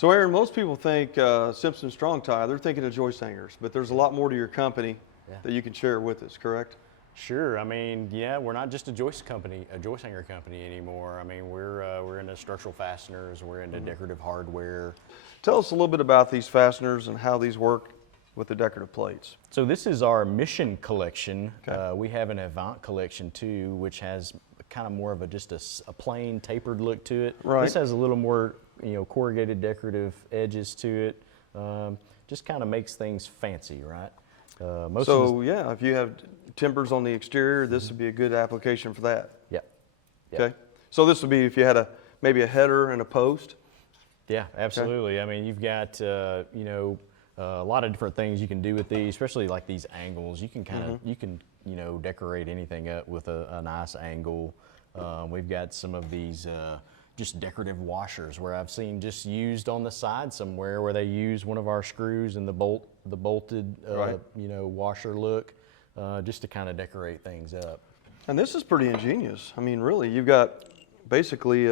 So Aaron, most people think Simpson Strong-tie, they're thinking of joist hangers, but there's a lot more to your company that you can share with us, correct? Sure. I mean, yeah, we're not just a joist company, a joist hanger company anymore. I mean, we're into structural fasteners, we're into decorative hardware. Tell us a little bit about these fasteners and how these work with the decorative plates. So this is our Mission collection. Okay. We have an Avant collection too, which has kind of more of just a plain tapered look to it. Right. This has a little more, corrugated decorative edges to it. Just kind of makes things fancy, right? Yeah, if you have timbers on the exterior, this would be a good application for that. Yep. Okay. So this would be if you had maybe a header and a post. Yeah, absolutely. Okay. I mean, you've got a lot of different things you can do with these, especially like these angles. You can decorate anything up with a nice angle. We've got some of these just decorative washers where I've seen just used on the side somewhere where they use one of our screws and the bolted washer look just to kind of decorate things up. And this is pretty ingenious. I mean, really, you've got basically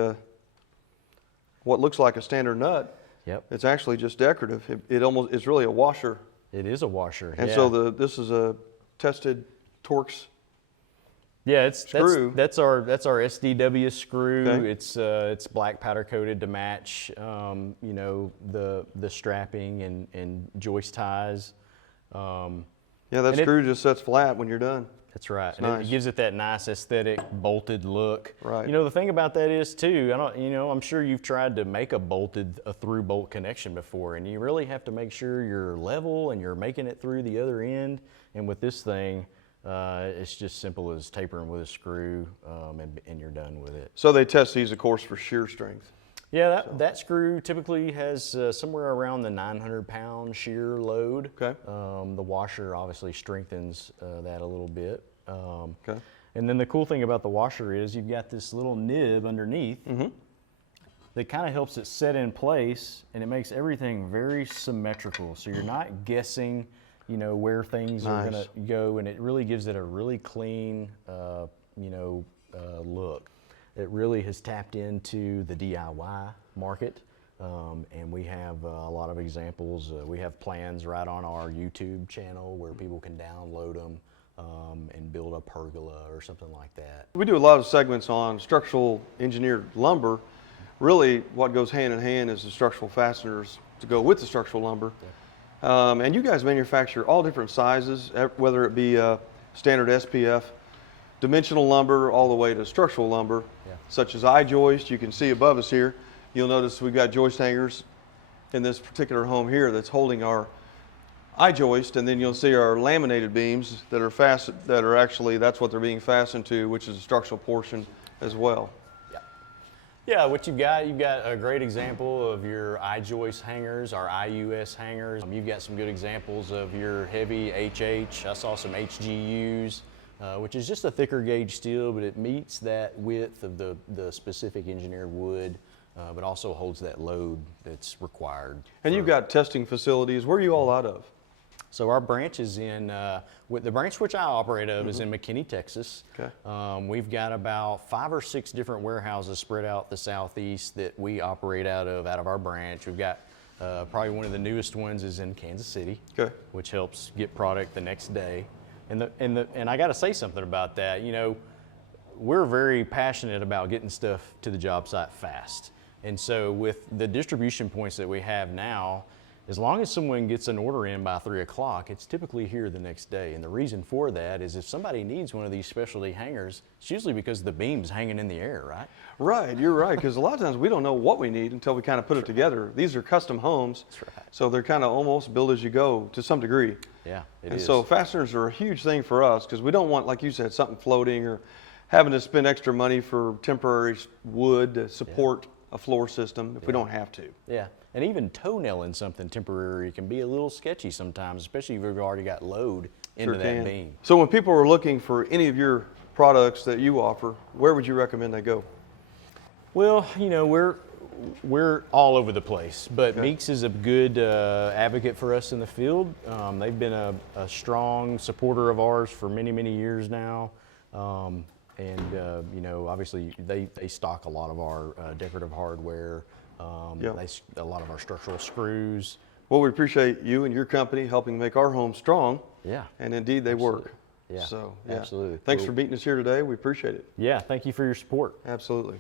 what looks like a standard nut. Yep. It's actually just decorative. It's really a washer. It is a washer. And so this is a tested Torx. Yeah, screw. That's our SDW screw. Okay. It's black powder coated to match the strapping and joist ties. Yeah, that screw just sets flat when you're done. That's right. It's and nice. It gives it that nice aesthetic bolted look. Right. The thing about that is too, I'm sure you've tried to make a through bolt connection before, and you really have to make sure you're level and you're making it through the other end. And with this thing, it's just simple as tapering with a screw, and you're done with it. So they test these, of course, for shear strength. Yeah, that screw typically has somewhere around the 900-pound shear load. Okay. The washer obviously strengthens that a little bit. Okay. And then the cool thing about the washer is you've got this little nib underneath that kind of helps it set in place, and it makes everything very symmetrical. So you're not guessing, where things are going to go, and it really gives it a really clean, look. It really has tapped into the DIY market, and we have a lot of examples. We have plans right on our YouTube channel where people can download them and build a pergola or something like that. We do a lot of segments on structural engineered lumber. Really, what goes hand in hand is the structural fasteners to go with the structural lumber. Yeah. And you guys manufacture all different sizes, whether it be standard SPF, dimensional lumber, all the way to structural lumber, such as I-joist. You can see above us here, you'll notice we've got joist hangers in this particular home here that's holding our I-joist, and then you'll see our laminated beams that are actually, that's what they're being fastened to, which is the structural portion as well. Yeah, what you've got a great example of your I-joist hangers, our IUS hangers. You've got some good examples of your heavy HH. I saw some HGUs, which is just a thicker gauge steel, but it meets that width of the specific engineered wood, but also holds that load that's required. And you've got testing facilities. Where are you all out of? So our branch is in, the branch which I operate of is in McKinney, Texas. Okay. We've got about 5 or 6 different warehouses spread out the southeast that we operate out of our branch. We've got probably one of the newest ones is in Kansas City, okay, which helps get product the next day. And I got to say something about that. We're very passionate about getting stuff to the job site fast. And so with the distribution points that we have now, as long as someone gets an order in by 3 o'clock, it's typically here the next day. And the reason for that is if somebody needs one of these specialty hangers, it's usually because the beam's hanging in the air, right? Right, you're right, because a lot of times we don't know what we need until we kind of put it together. These are custom homes, so they're kind of almost build as you go to some degree. Yeah, it is. And so fasteners are a huge thing for us because we don't want, like you said, something floating or having to spend extra money for temporary wood to support a floor system if we don't have to. Yeah, and even toenailing something temporary can be a little sketchy sometimes, especially if you've already got load into that beam. So when people are looking for any of your products that you offer, where would you recommend they go? Well, we're all over the place, but Meeks is a good advocate for us in the field. They've been a strong supporter of ours for many, many years now. Obviously they stock a lot of our decorative hardware, Yeah. A lot of our structural screws. Well, we appreciate you and your company helping make our homes strong. Yeah. And indeed, they work. Yeah, So, yeah. absolutely. Thanks for meeting us here today. We appreciate it. Yeah, thank you for your support. Absolutely.